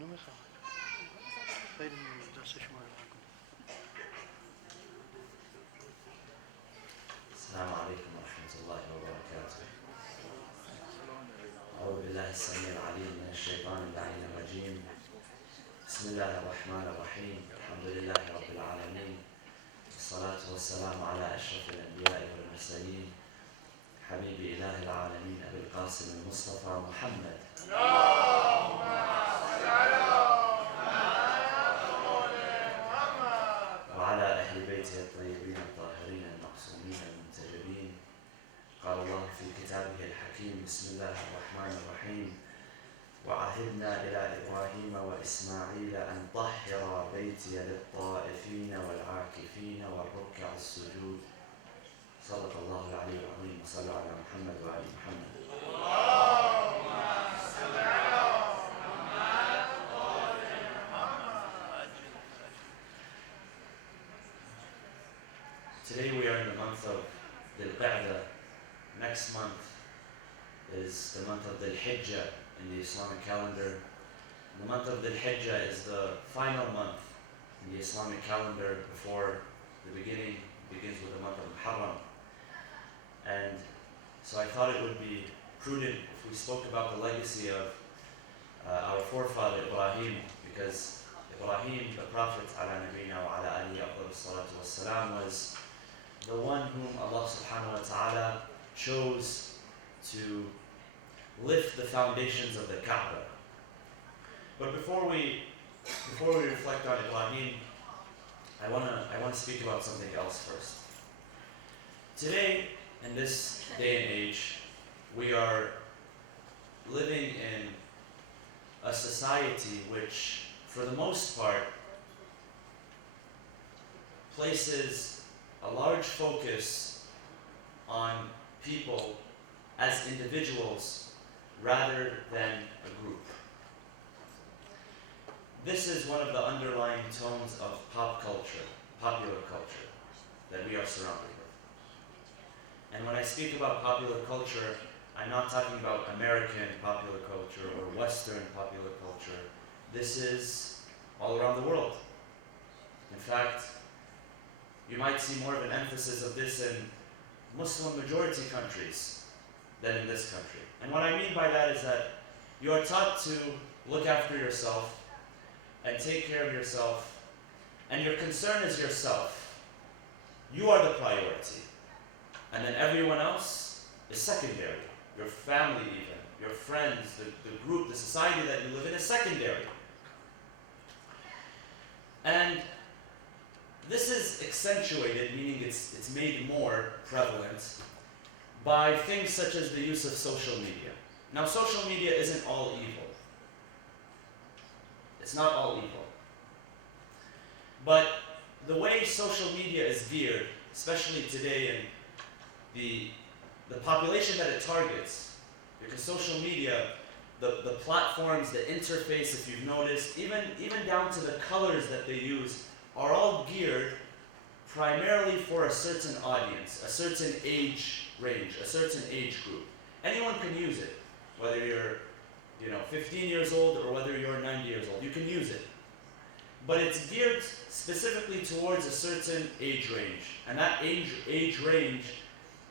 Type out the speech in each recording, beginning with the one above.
السلام عليكم ورحمة الله وبركاته. أعوذ بالله السميع العليم من الشيطان اللعين الرجيم. بسم الله الرحمن الرحيم. الحمد لله رب العالمين، والصلاة والسلام على أشرف الأنبياء والمرسلين، حبيب إله العالمين أبي القاسم المصطفى محمد. اللهم صل على محمد وعلى أهل بيته الطيبين الطاهرين المعصومين المنتجبين. قال الله في كتابه الحكيم: بسم الله الرحمن الرحيم: وعهدنا إلى إبراهيم وإسماعيل أن طهر بيتي للطائفين والعاكفين والركع السجود. صدق الله العلي العظيم. وصلى على محمد وآل محمد. اللهم صل على محمد وآل محمد. Today we are in the month of Dhul-Qa'dah. Next month is the month of Dhul-Hijjah in the Islamic calendar. The month of Dhul-Hijjah is the final month in the Islamic calendar before the beginning begins with the month of Muharram. And so I thought it would be prudent if we spoke about the legacy of our forefather Ibrahim, because Ibrahim, the Prophet was the one whom Allah subhanahu wa ta'ala chose to lift the foundations of the Kaaba. But before we reflect on Ibrahim, I want to speak about something else first. Today, in this day and age, we are living in a society which, for the most part, places a large focus on people as individuals rather than a group. This is one of the underlying tones of pop culture, popular culture, that we are surrounded with. And when I speak about popular culture, I'm not talking about American popular culture or Western popular culture. This is all around the world. In fact, you might see more of an emphasis of this in Muslim majority countries than in this country. And what I mean by that is that you are taught to look after yourself and take care of yourself, and your concern is yourself. You are the priority. And then everyone else is secondary. Your family even, your friends, the group, the society that you live in is secondary. And this is accentuated, meaning it's made more prevalent by things such as the use of social media. Now, social media isn't all evil. It's not all evil. But the way social media is geared, especially today in the population that it targets, because social media, the platforms, the interface, if you've noticed, even down to the colors that they use, are all geared primarily for a certain audience, a certain age range, a certain age group. Anyone can use it, whether you're 15 years old or whether you're 90 years old, you can use it. But it's geared specifically towards a certain age range, and that age range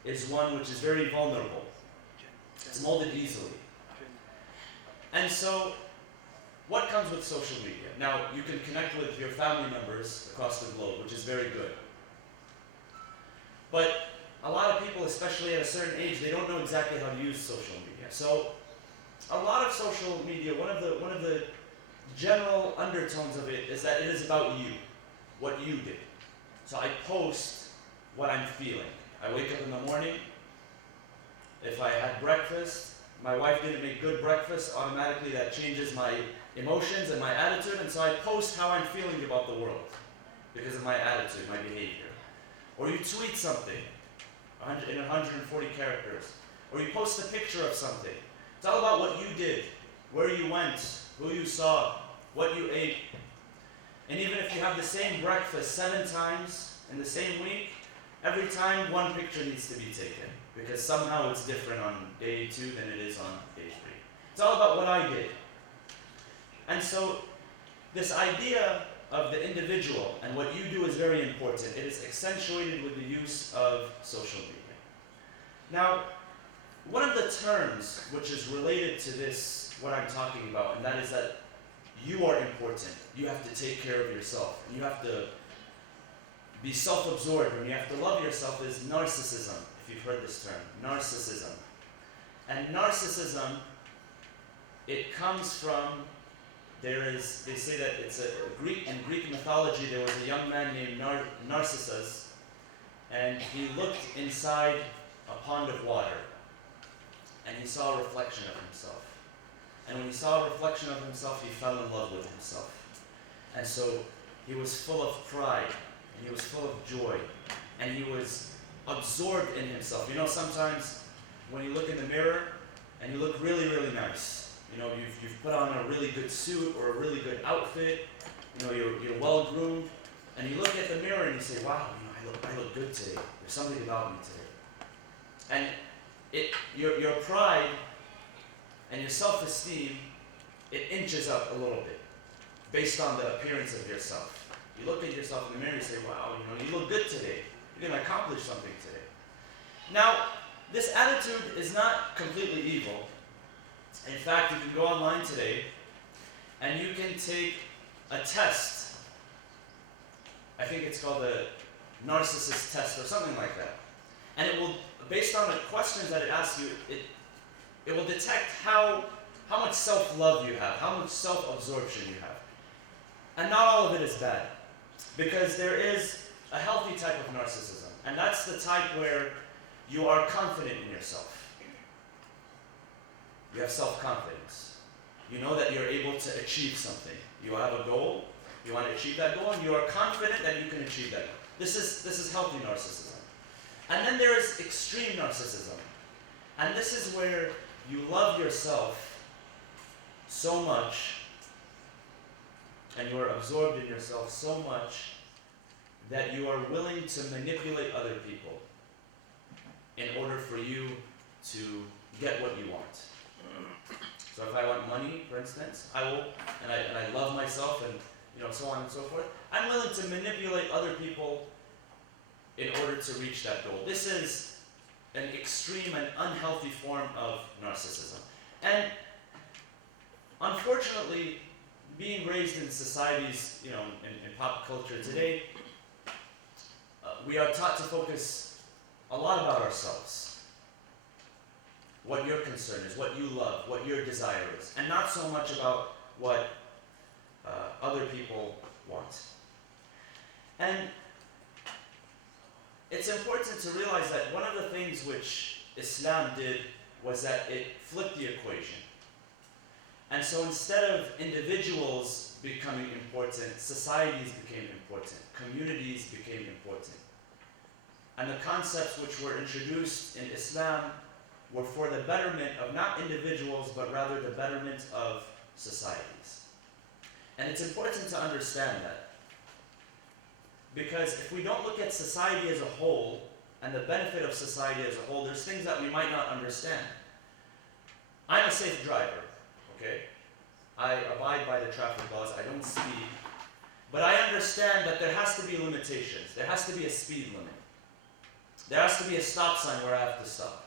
is one which is very vulnerable. It's molded easily. And so, what comes with social media? Now, you can connect with your family members across the globe, which is very good. But a lot of people, especially at a certain age, they don't know exactly how to use social media. So, a lot of social media, one of the general undertones of it is that it is about you, what you did. So I post what I'm feeling. I wake up in the morning. If I had breakfast, my wife didn't make good breakfast, automatically that changes my emotions and my attitude, and so I post how I'm feeling about the world because of my attitude, my behavior. Or you tweet something in 140 characters, or you post a picture of something. It's all about what you did, where you went, who you saw, what you ate. And even if you have the same breakfast 7 times in the same week, every time one picture needs to be taken, because somehow it's different on day 2 than it is on day 3. It's all about what I did. And so this idea of the individual and what you do is very important. It is accentuated with the use of social media. Now, one of the terms which is related to this, what I'm talking about, and that is that you are important. You have to take care of yourself. You have to be self-absorbed, and you have to love yourself, is narcissism, if you've heard this term, narcissism. And narcissism, it comes from, they say that it's in Greek mythology, there was a young man named Narcissus, and he looked inside a pond of water, and he saw a reflection of himself. And when he saw a reflection of himself, he fell in love with himself. And so he was full of pride, and he was full of joy, and he was absorbed in himself. You know, sometimes when you look in the mirror and you look really, really nice, you know, you've put on a really good suit or a really good outfit, you know, you're well groomed, and you look at the mirror and you say, wow, you know, I look good today. There's something about me today. And your pride and your self-esteem, it inches up a little bit based on the appearance of yourself. You look at yourself in the mirror and you say, wow, you know, you look good today. You're going to accomplish something today. Now, this attitude is not completely evil. In fact, you can go online today and you can take a test. I think it's called the narcissist test or something like that. And it will, based on the questions that it asks you, it will detect how much self-love you have, how much self-absorption you have. And not all of it is bad, because there is a healthy type of narcissism, and that's the type where you are confident in yourself. You have self-confidence. You know that you're able to achieve something. You have a goal, you want to achieve that goal, and you are confident that you can achieve that goal. This is healthy narcissism. And then there is extreme narcissism. And this is where you love yourself so much, and you are absorbed in yourself so much that you are willing to manipulate other people in order for you to get what you want. So if I want money, for instance, I will, and I love myself, and you know, so on and so forth, I'm willing to manipulate other people in order to reach that goal. This is an extreme and unhealthy form of narcissism. And unfortunately, being raised in societies, you know, in pop culture today, we are taught to focus a lot about ourselves. What your concern is, what you love, what your desire is, and not so much about what other people want. And it's important to realize that one of the things which Islam did was that it flipped the equation. And so instead of individuals becoming important, societies became important, communities became important. And the concepts which were introduced in Islam were for the betterment of not individuals, but rather the betterment of societies. And it's important to understand that. Because if we don't look at society as a whole, and the benefit of society as a whole, there's things that we might not understand. I'm a safe driver, okay? I abide by the traffic laws, I don't speed. But I understand that there has to be limitations. There has to be a speed limit. There has to be a stop sign where I have to stop.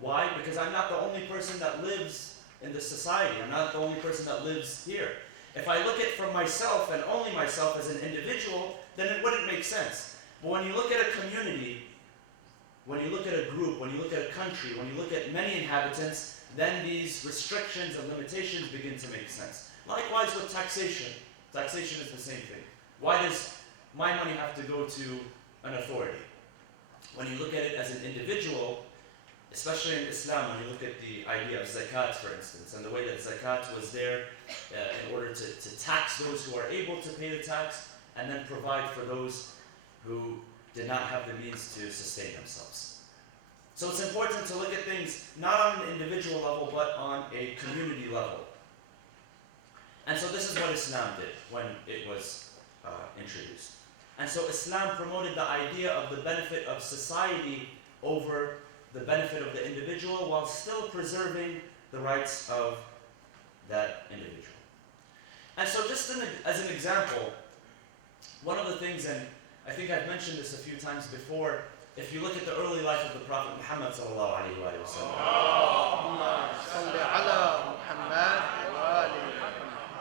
Why? Because I'm not the only person that lives in this society. I'm not the only person that lives here. If I look at it from myself and only myself as an individual, then it wouldn't make sense. But when you look at a community, when you look at a group, when you look at a country, when you look at many inhabitants, then these restrictions and limitations begin to make sense. Likewise with taxation. Taxation is the same thing. Why does my money have to go to an authority? When you look at it as an individual, especially in Islam, when you look at the idea of zakat, for instance, and the way that zakat was there in order to tax those who are able to pay the tax, and then provide for those who did not have the means to sustain themselves. So it's important to look at things not on an individual level, but on a community level. And so this is what Islam did when it was introduced. And so Islam promoted the idea of the benefit of society over the benefit of the individual, while still preserving the rights of that individual. as an example, one of the things, and I think I've mentioned this a few times before, if you look at the early life of the Prophet Muhammad sallallahu alaihi wasallam.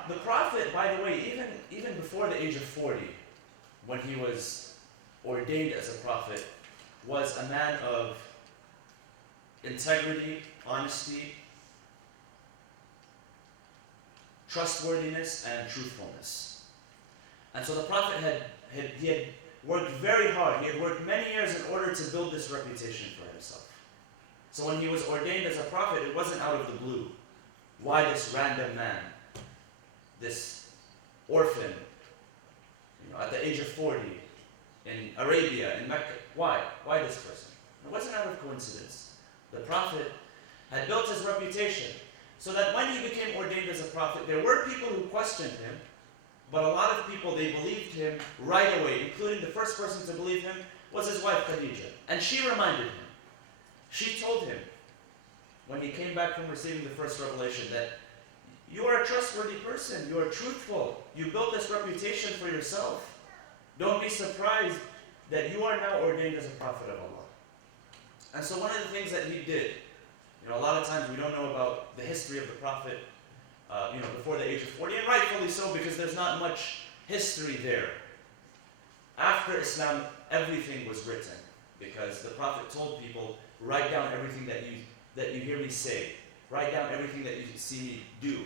The Prophet, by the way, even before the age of 40, when he was ordained as a prophet, was a man of integrity, honesty, trustworthiness, and truthfulness. And so the Prophet had worked very hard. He had worked many years in order to build this reputation for himself. So when he was ordained as a prophet, it wasn't out of the blue. Why this random man, this orphan, at the age of 40, in Arabia, in Mecca? Why? Why this person? It wasn't out of coincidence. The Prophet had built his reputation so that when he became ordained as a prophet, there were people who questioned him, but a lot of people, they believed him right away, including the first person to believe him was his wife Khadija. And she reminded him, she told him, when he came back from receiving the first revelation, that you are a trustworthy person, you are truthful, you built this reputation for yourself. Don't be surprised that you are now ordained as a prophet of Allah. And so one of the things that he did, a lot of times we don't know about the history of the Prophet before the age of 40, and rightfully so, because there's not much history there. After Islam, everything was written, because the Prophet told people, write down everything that you hear me say. Write down everything that you see me do.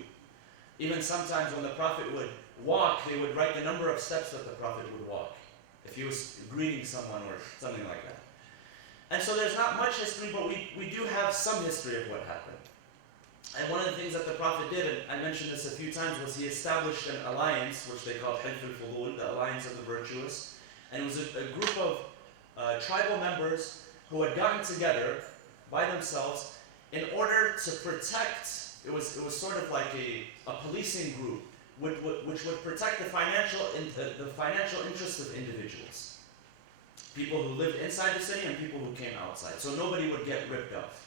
Even sometimes when the Prophet would walk, they would write the number of steps that the Prophet would walk, if he was greeting someone or something like that. And so there's not much history, but we do have some history of what happened. And one of the things that the Prophet did, and I mentioned this a few times, was he established an alliance, which they called Hilf al-Fudul, the Alliance of the Virtuous. And it was a group of tribal members who had gotten together by themselves in order to protect, it was sort of like a policing group, which would protect the financial interests of individuals. People who lived inside the city and people who came outside. So nobody would get ripped off.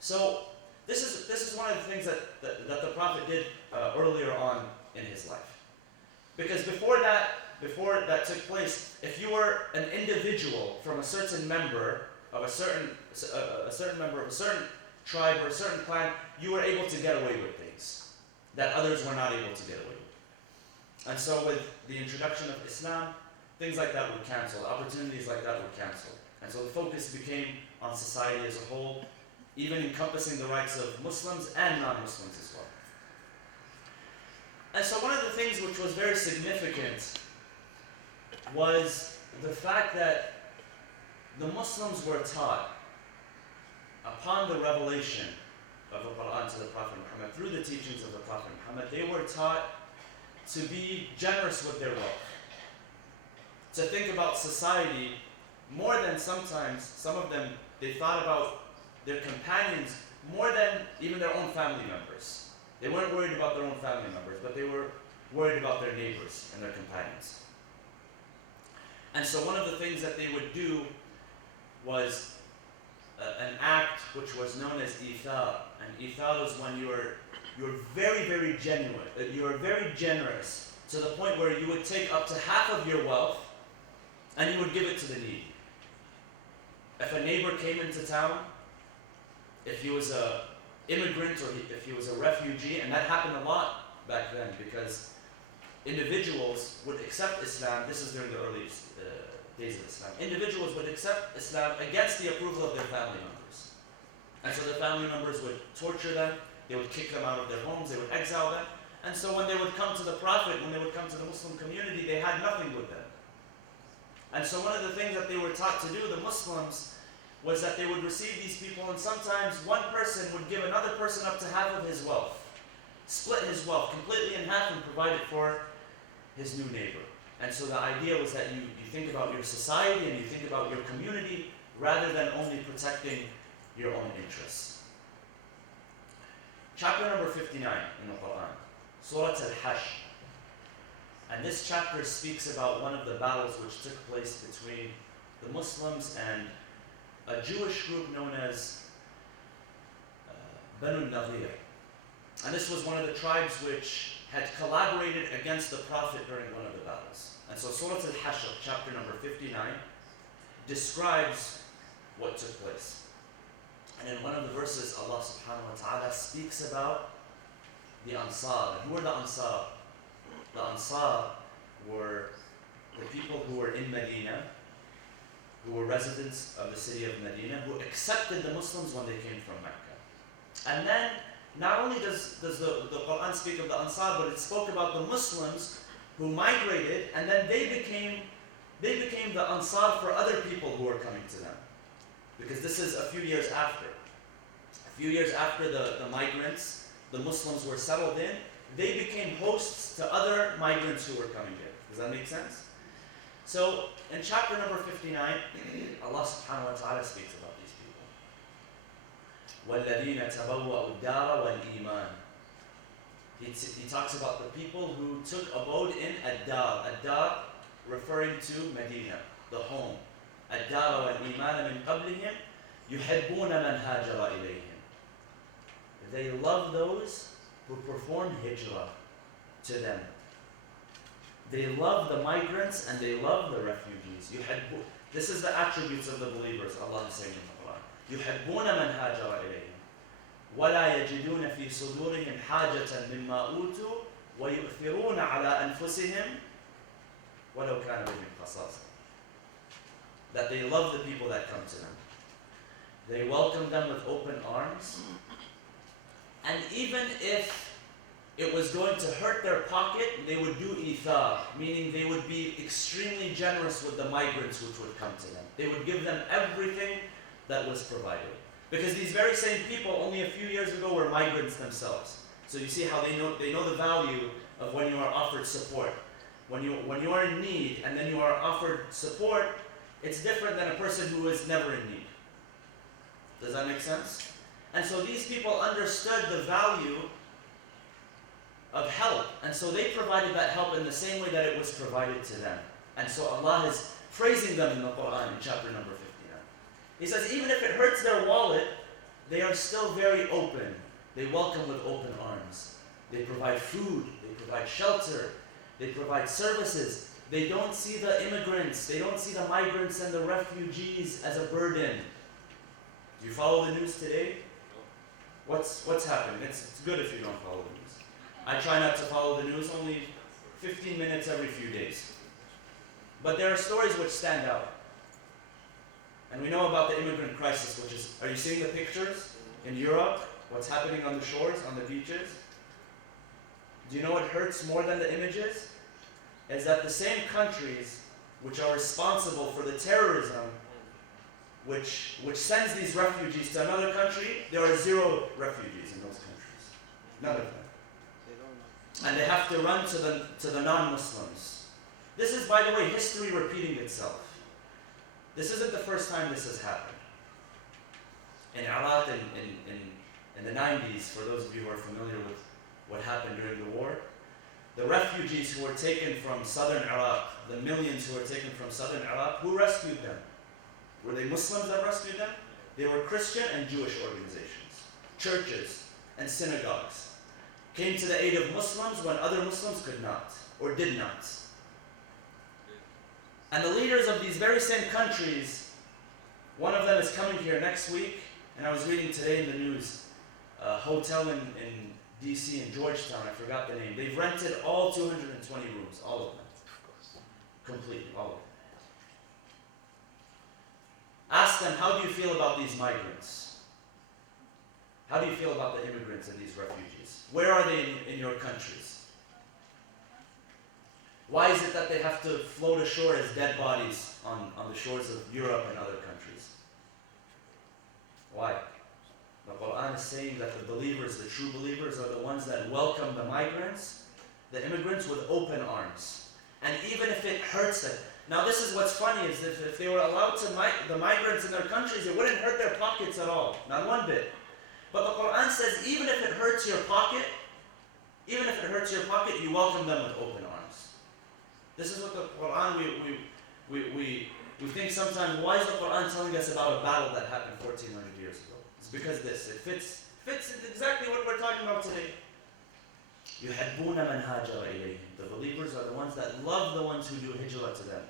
So this is one of the things that the Prophet did earlier on in his life. Because before that took place, if you were an individual from a certain member of a certain member of a certain tribe or a certain clan, you were able to get away with things that others were not able to get away with. And so with the introduction of Islam, things like that were canceled, opportunities like that were canceled. And so the focus became on society as a whole, even encompassing the rights of Muslims and non-Muslims as well. And so one of the things which was very significant was the fact that the Muslims were taught, upon the revelation of the Quran to the Prophet Muhammad, through the teachings of the Prophet Muhammad, they were taught to be generous with their wealth, to think about society more than sometimes, some of them, they thought about their companions more than even their own family members. They weren't worried about their own family members, but they were worried about their neighbors and their companions. And so one of the things that they would do was an act which was known as ithar. And ithar is when you're very, very genuine, you're very generous, to the point where you would take up to half of your wealth and you would give it to the needy. If a neighbor came into town, if he was an immigrant or if he was a refugee, and that happened a lot back then because individuals would accept Islam, this is during the early days of Islam, individuals would accept Islam against the approval of their family members. And so their family members would torture them, they would kick them out of their homes, they would exile them. And so when they would come to the Prophet, when they would come to the Muslim community, they had nothing with them. And so one of the things that they were taught to do, the Muslims, was that they would receive these people, and sometimes one person would give another person up to half of his wealth, split his wealth completely in half and provide it for his new neighbor. And so the idea was that you think about your society and you think about your community rather than only protecting your own interests. Chapter number 59 in the Quran, Surah Al-Hashr. And this chapter speaks about one of the battles which took place between the Muslims and a Jewish group known as Banu Nadir. And this was one of the tribes which had collaborated against the Prophet during one of the battles. And so Surah Al-Hashr, chapter number 59, describes what took place. And in one of the verses, Allah subhanahu wa ta'ala speaks about the Ansar. And who were the Ansar? The Ansar were the people who were in Medina, who were residents of the city of Medina, who accepted the Muslims when they came from Mecca. And then, not only does the Quran speak of the Ansar, but it spoke about the Muslims who migrated, and then they became the Ansar for other people who were coming to them. Because this is a few years after. A few years after the migrants, the Muslims were settled in, they became hosts to other migrants who were coming in. Does that make sense? So, in chapter number 59, Allah subhanahu wa ta'ala speaks about these people. وَالَّذِينَ تَبَوَّأُوا الدَّارَ وَالْإِيمَانَ. He talks about the people who took abode in Ad-Dar. Ad-Dar referring to Medina, the home. Ad-Dar wal-Iman min qablihim yuhibbuna man hajara ilayhim. They love those who perform hijrah to them. They love the migrants and they love the refugees. This is the attributes of the believers, Allah is saying in the Quran. يُحِبُّونَ مَنْ هَاجَرَ إِلَيْهِمْ وَلَا يَجِدُونَ فِي صُدُورِهِمْ حَاجَةً مِمَّا أُوتُوا وَيُؤْثِرُونَ عَلَىٰ أَنفُسِهِمْ وَلَوْ كَانَ بِهِمْ خَصَاصَةٌ. That they love the people that come to them. They welcome them with open arms. And even if it was going to hurt their pocket, they would do ithar, meaning they would be extremely generous with the migrants which would come to them. They would give them everything that was provided. Because these very same people only a few years ago were migrants themselves. So you see how they know the value of when you are offered support. When you are in need and then you are offered support, it's different than a person who is never in need. Does that make sense? And so these people understood the value of help. And so they provided that help in the same way that it was provided to them. And so Allah is praising them in the Quran in chapter number 59. He says even if it hurts their wallet, they are still very open. They welcome with open arms. They provide food, they provide shelter, they provide services. They don't see the immigrants, they don't see the migrants and the refugees as a burden. Do you follow the news today? What's happening? It's good if you don't follow the news. I try not to follow the news, only 15 minutes every few days. But there are stories which stand out. And we know about the immigrant crisis, which is, are you seeing the pictures in Europe? What's happening on the shores, on the beaches? Do you know what hurts more than the images? Is that the same countries which are responsible for the terrorism which sends these refugees to another country, there are 0 refugees in those countries. None of them. And they have to run to the non-Muslims. This is, by the way, history repeating itself. This isn't the first time this has happened. In Iraq in the 90s, for those of you who are familiar with what happened during the war, the refugees who were taken from southern Iraq, the millions who were taken from southern Iraq, who rescued them? Were they Muslims that rescued them? They were Christian and Jewish organizations, churches and synagogues. Came to the aid of Muslims when other Muslims could not, or did not. And the leaders of these very same countries, one of them is coming here next week, and I was reading today in the news, a hotel in DC in Georgetown, I forgot the name. They've rented all 220 rooms, all of them. Completely, all of them. Ask them, how do you feel about these migrants? How do you feel about the immigrants and these refugees? Where are they in your countries? Why is it that they have to float ashore as dead bodies on the shores of Europe and other countries? Why? The Quran is saying that the believers, the true believers, are the ones that welcome the migrants, the immigrants, with open arms. And even if it hurts them. Now this is what's funny, is if they were allowed to the migrants in their countries, it wouldn't hurt their pockets at all. Not one bit. But the Quran says even if it hurts your pocket, you welcome them with open arms. This is what the Quran, we think sometimes, why is the Quran telling us about a battle that happened 1400 years ago? It's because it fits exactly what we're talking about today. يُحِبُّونَ مَنْ هَاجَرَ إِلَيْهِمْ. The believers are the ones that love the ones who do hijrah to them.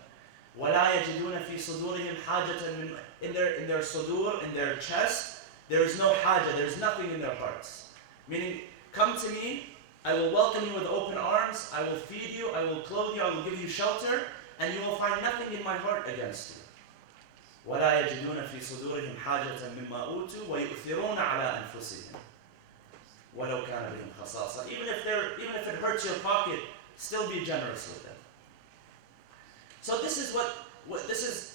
وَلَا يَجِدُونَ فِي صُدُورِهِمْ حَاجَةً مِّنْ. In their sudur, in their chest, there is no haja, there is nothing in their hearts. Meaning, come to me, I will welcome you with open arms, I will feed you, I will clothe you, I will give you shelter, and you will find nothing in my heart against you. وَلَا يَجِدُونَ فِي صُدُورِهِمْ حَاجَةً مِّمَّا أُوتُوا وَيُؤْثِرُونَ عَلَىٰ أَنفُسِهِمْ وَلَوْ كَانَ بِهِمْ خَصَاصَةٌ. Even if it hurts your pocket, still be generous with them. So this is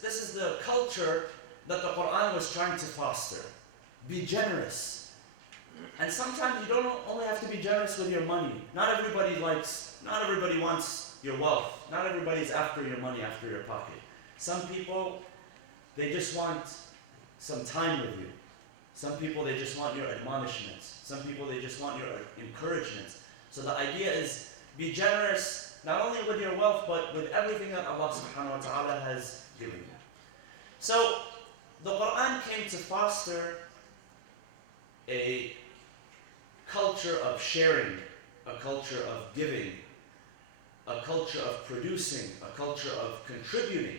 this is the culture that the Quran was trying to foster. Be generous. And sometimes you don't only have to be generous with your money. Not everybody wants your wealth. Not everybody's after your money, after your pocket. Some people, they just want some time with you. Some people, they just want your admonishments. Some people, they just want your encouragements. So the idea is, be generous, not only with your wealth, but with everything that Allah subhanahu wa ta'ala has given you. So, the Quran came to foster a culture of sharing, a culture of giving, a culture of producing, a culture of contributing.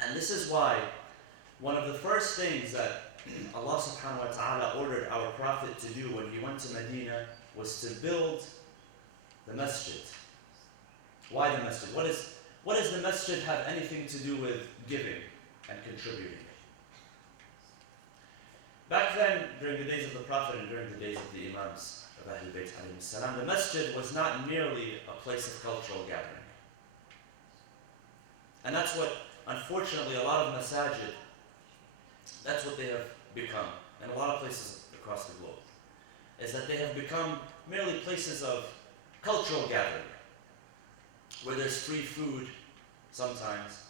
And this is why one of the first things that Allah subhanahu wa ta'ala ordered our Prophet to do when he went to Medina was to build the masjid. Why the masjid? What does the masjid have anything to do with giving and contributing? Back then, during the days of the Prophet and during the days of the Imams of Ahlul Bayt alayhim salam, the masjid was not merely a place of cultural gathering. And that's what, unfortunately, a lot of masajid, that's what they have become, in a lot of places across the globe, is that they have become merely places of cultural gathering, where there's free food sometimes,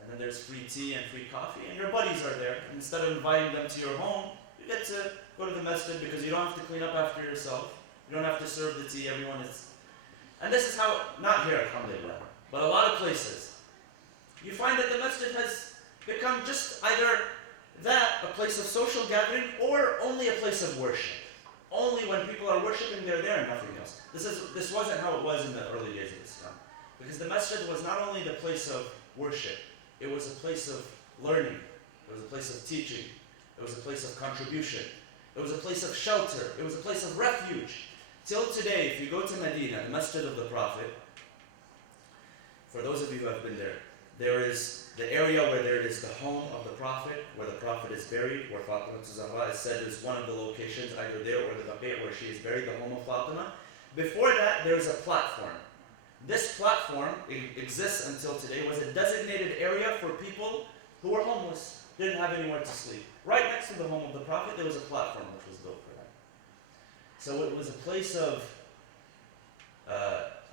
and then there's free tea and free coffee, and your buddies are there. Instead of inviting them to your home, you get to go to the masjid because you don't have to clean up after yourself. You don't have to serve the tea. Everyone is... And this is how, not here, alhamdulillah, but a lot of places, you find that the masjid has become just either that, a place of social gathering, or only a place of worship. Only when people are worshiping, they're there and nothing else. This wasn't how it was in the early days of Islam. Because the masjid was not only the place of worship, it was a place of learning, it was a place of teaching, it was a place of contribution, it was a place of shelter, it was a place of refuge. Till today, if you go to Medina, the masjid of the Prophet, for those of you who have been there, there is the area where there is the home of the Prophet, where the Prophet is buried, where Fatima Zahra is said is one of the locations, either there or the Baqi' where she is buried, the home of Fatima. Before that, there is a platform. This platform exists until today, was a designated area for people who were homeless, didn't have anywhere to sleep. Right next to the home of the Prophet, there was a platform which was built for them. So it was a place of,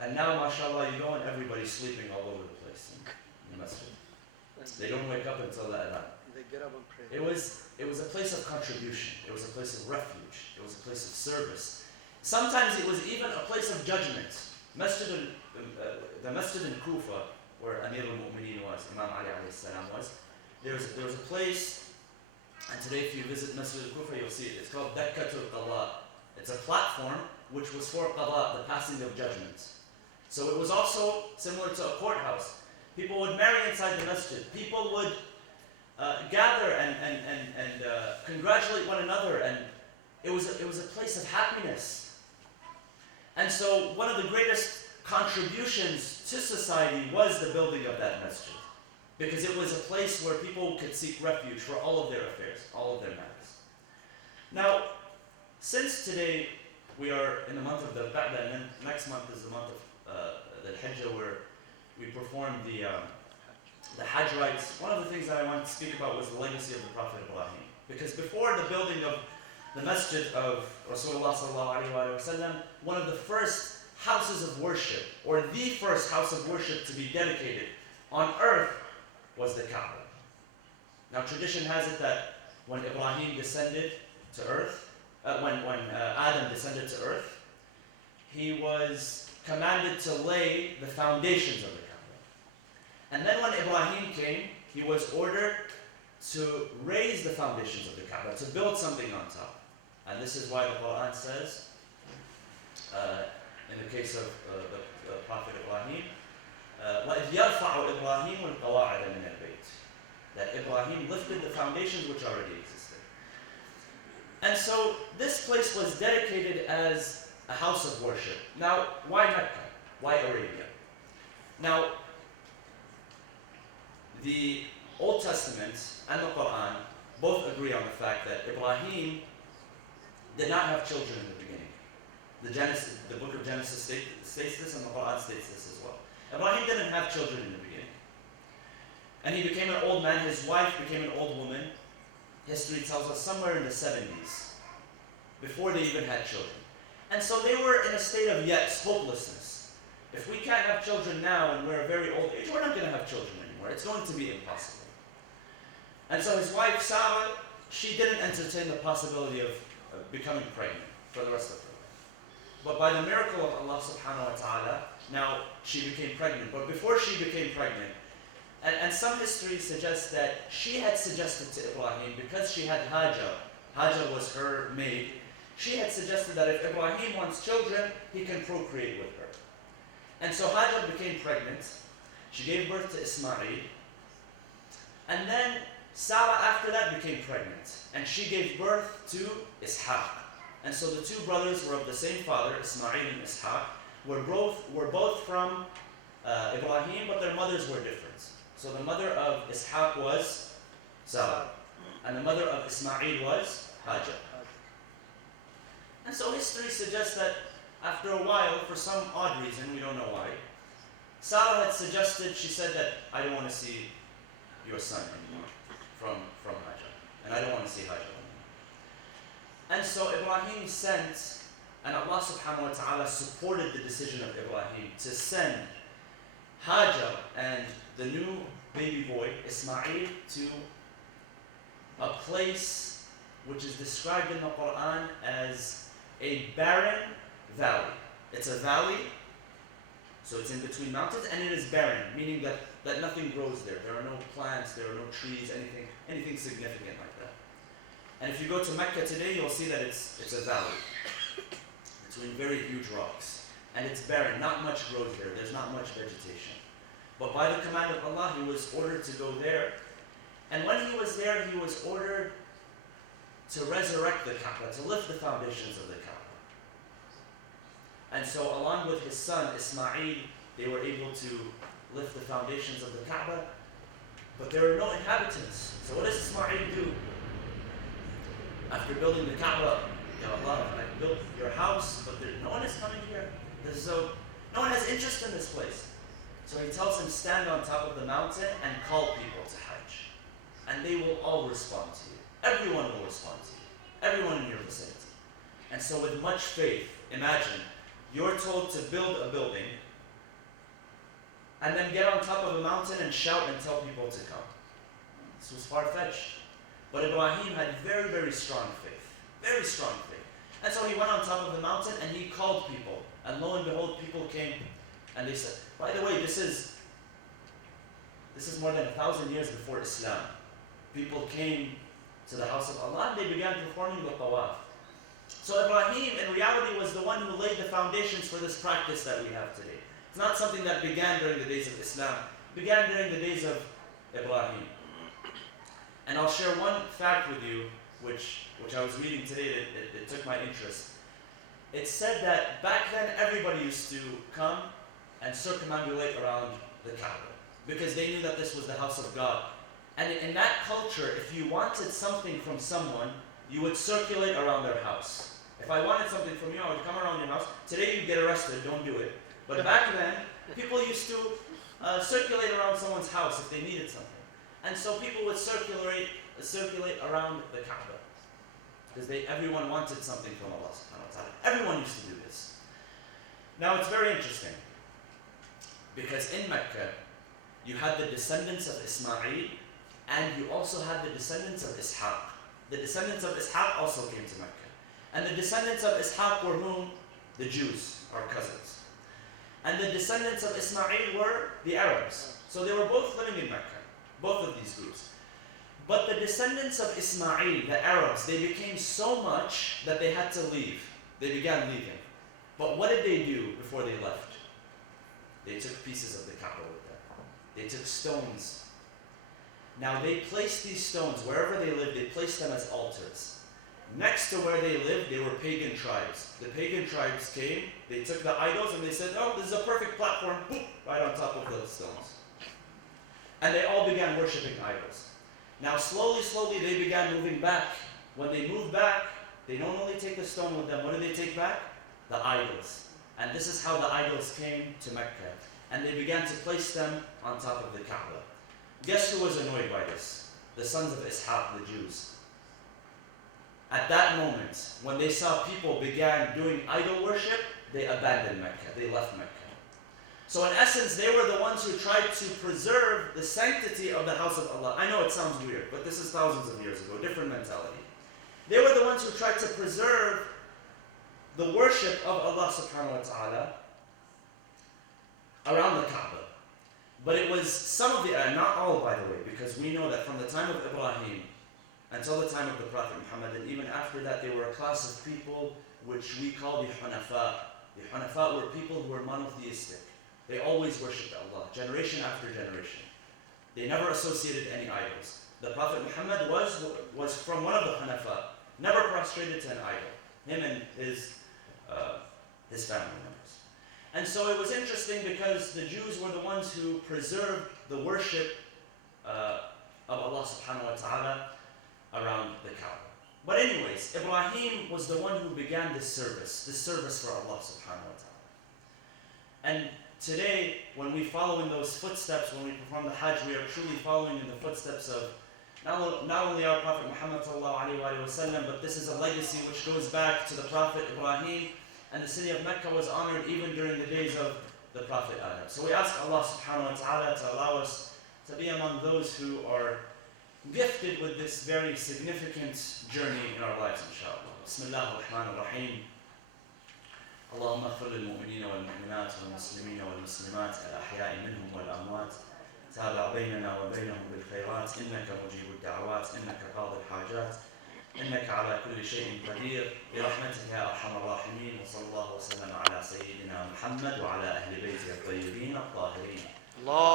and now, mashallah, you go and everybody's sleeping all over the place in the masjid. They don't wake up until that night. They get up and pray. It was a place of contribution. It was a place of refuge. It was a place of service. Sometimes it was even a place of judgment. The masjid in Kufa, where Amir al-Mu'mineen was, Imam Ali alayhi salam was, there was a place, and today if you visit Masjid al-Kufa, you'll see it. It's called Dakkatul Qada. It's a platform which was for Qada, the passing of judgments. So it was also similar to a courthouse. People would marry inside the masjid. People would gather and congratulate one another, and it was a place of happiness. And so one of the greatest contributions to society was the building of that masjid, because it was a place where people could seek refuge for all of their affairs, all of their matters. Now, since today we are in the month of the Qa'dah, and next month is the month of the Hajj, where we perform the Hajj rites. One of the things that I wanted to speak about was the legacy of the Prophet Ibrahim. Because before the building of the masjid of Rasulullah sallallahu alaihi wasallam, one of the first houses of worship, or the first house of worship to be dedicated on earth, was the Kaaba. Now tradition has it that when Ibrahim descended to earth, when Adam descended to earth, he was commanded to lay the foundations of the Kaaba. And then when Ibrahim came, he was ordered to raise the foundations of the Kaaba, to build something on top. And this is why the Quran says, case of the Prophet Ibrahim, وَإِذْ يَرْفَعُ إِبْرَاهِيمُ الْقَوَاعِدَ مِنَ الْبَيْتِ, that Ibrahim lifted the foundations which already existed. And so this place was dedicated as a house of worship. Now, why Mecca? Why Arabia? Now, the Old Testament and the Quran both agree on the fact that Ibrahim did not have children in the beginning. The book of Genesis states this, and the Quran states this as well. Ibrahim didn't have children in the beginning. And he became an old man. His wife became an old woman. History tells us somewhere in the 70s, before they even had children. And so they were in a state of, yes, hopelessness. If we can't have children now and we're a very old age, we're not going to have children anymore. It's going to be impossible. And so his wife, Sarah, she didn't entertain the possibility of becoming pregnant for the rest of her life. But by the miracle of Allah subhanahu wa ta'ala, now she became pregnant. But before she became pregnant, and some history suggests that she had suggested to Ibrahim, because she had Hajar was her maid, she had suggested that if Ibrahim wants children, he can procreate with her. And so Hajar became pregnant. She gave birth to Ismail. And then Sarah after that became pregnant. And she gave birth to Ishaq. And so the two brothers were of the same father, Ismail and Ishaq, were both from Ibrahim, but their mothers were different. So the mother of Ishaq was Sarah, and the mother of Ismail was Hajar. And so history suggests that after a while, for some odd reason, we don't know why, Sarah had suggested, she said that I don't want to see your son anymore from Hajar, and I don't want to see Hajar anymore. And so Ibrahim sent, and Allah subhanahu wa ta'ala supported the decision of Ibrahim to send Hajar and the new baby boy, Ismail, to a place which is described in the Quran as a barren valley. It's a valley, so it's in between mountains, and it is barren, meaning that nothing grows there. There are no plants, there are no trees, anything significant like that. And if you go to Mecca today, you'll see that it's a valley between very huge rocks. And it's barren, not much grows there, there's not much vegetation. But by the command of Allah, he was ordered to go there. And when he was there, he was ordered to resurrect the Kaaba, to lift the foundations of the Kaaba. And so along with his son, Ismail, they were able to lift the foundations of the Kaaba, but there were no inhabitants. So what does Ismail do? After building the Kaaba, Allah, I built your house, but no one is coming here. So no one has interest in this place. So he tells him, stand on top of the mountain and call people to Hajj. And they will all respond to you. Everyone will respond to you. Everyone in your vicinity. And so with much faith, imagine, you're told to build a building and then get on top of a mountain and shout and tell people to come. This was far-fetched. But Ibrahim had very, very strong faith. Very strong faith. And so he went on top of the mountain and he called people. And lo and behold, people came and they said, by the way, this is more than 1,000 years before Islam. People came to the house of Allah and they began performing the tawaf. So Ibrahim in reality was the one who laid the foundations for this practice that we have today. It's not something that began during the days of Islam. It began during the days of Ibrahim. And I'll share one fact with you, which I was reading today that it took my interest. It said that back then everybody used to come and circumambulate around the Kaaba because they knew that this was the house of God. And in that culture, if you wanted something from someone, you would circulate around their house. If I wanted something from you, I would come around your house. Today you get arrested, don't do it. But back then, people used to circulate around someone's house if they needed something. And so people would circulate around the Kaaba. Because everyone wanted something from Allah subhanahu wa ta'ala. Everyone used to do this. Now it's very interesting. Because in Mecca, you had the descendants of Ismail, and you also had the descendants of Ishaq. The descendants of Ishaq also came to Mecca. And the descendants of Ishaq were whom? The Jews, our cousins. And the descendants of Ismail were the Arabs. So they were both living in Mecca, both of these groups. But the descendants of Ismail, the Arabs, they became so much that they had to leave. They began leaving. But what did they do before they left? They took pieces of the Kaaba with them. They took stones. Now they placed these stones, wherever they lived, they placed them as altars. Next to where they lived, they were pagan tribes. The pagan tribes came, they took the idols and they said, oh, this is a perfect platform, boop, right on top of those stones. And they all began worshipping idols. Now slowly, they began moving back. When they moved back, they don't only take the stone with them, what did they take back? The idols. And this is how the idols came to Mecca. And they began to place them on top of the Kaaba. Guess who was annoyed by this? The sons of Ishaq, the Jews. At that moment, when they saw people began doing idol worship, they abandoned Mecca. They left Mecca. So in essence, they were the ones who tried to preserve the sanctity of the house of Allah. I know it sounds weird, but this is thousands of years ago, different mentality. They were the ones who tried to preserve the worship of Allah subhanahu wa ta'ala around the Kaaba. But it was some of the, not all by the way, because we know that from the time of Ibrahim until the time of the Prophet Muhammad, and even after that, they were a class of people which we call the Hunafa. The Hunafa were people who were monotheistic. They always worshipped Allah, generation after generation. They never associated any idols. The Prophet Muhammad was from one of the Hunafa, never prostrated to an idol, him and his family members. And so it was interesting because the Jews were the ones who preserved the worship of Allah subhanahu wa ta'ala around the Kaaba. But anyways, Ibrahim was the one who began this service for Allah subhanahu wa ta'ala. And today, when we follow in those footsteps, when we perform the Hajj, we are truly following in the footsteps of not only our Prophet Muhammad sallallahu alaihi wasallam, but this is a legacy which goes back to the Prophet Ibrahim, and the city of Mecca was honored even during the days of the Prophet Adam. So we ask Allah subhanahu wa ta'ala to allow us to be among those who are gifted with this very significant journey in our lives, inshallah. Bismillah ar-Rahman ar-Rahim. اللهم اغفر للمؤمنين والمؤمنات والمسلمين والمسلمات الأحياء منهم والأموات تابع بيننا وبينهم بالخيرات إنك مجيب الدعوات إنك قاضي الحاجات إنك على كل شيء قدير برحمتك يا أرحم الراحمين وصلى الله وسلم على سيدنا محمد وعلى أهل بيته الطيبين الطاهرين.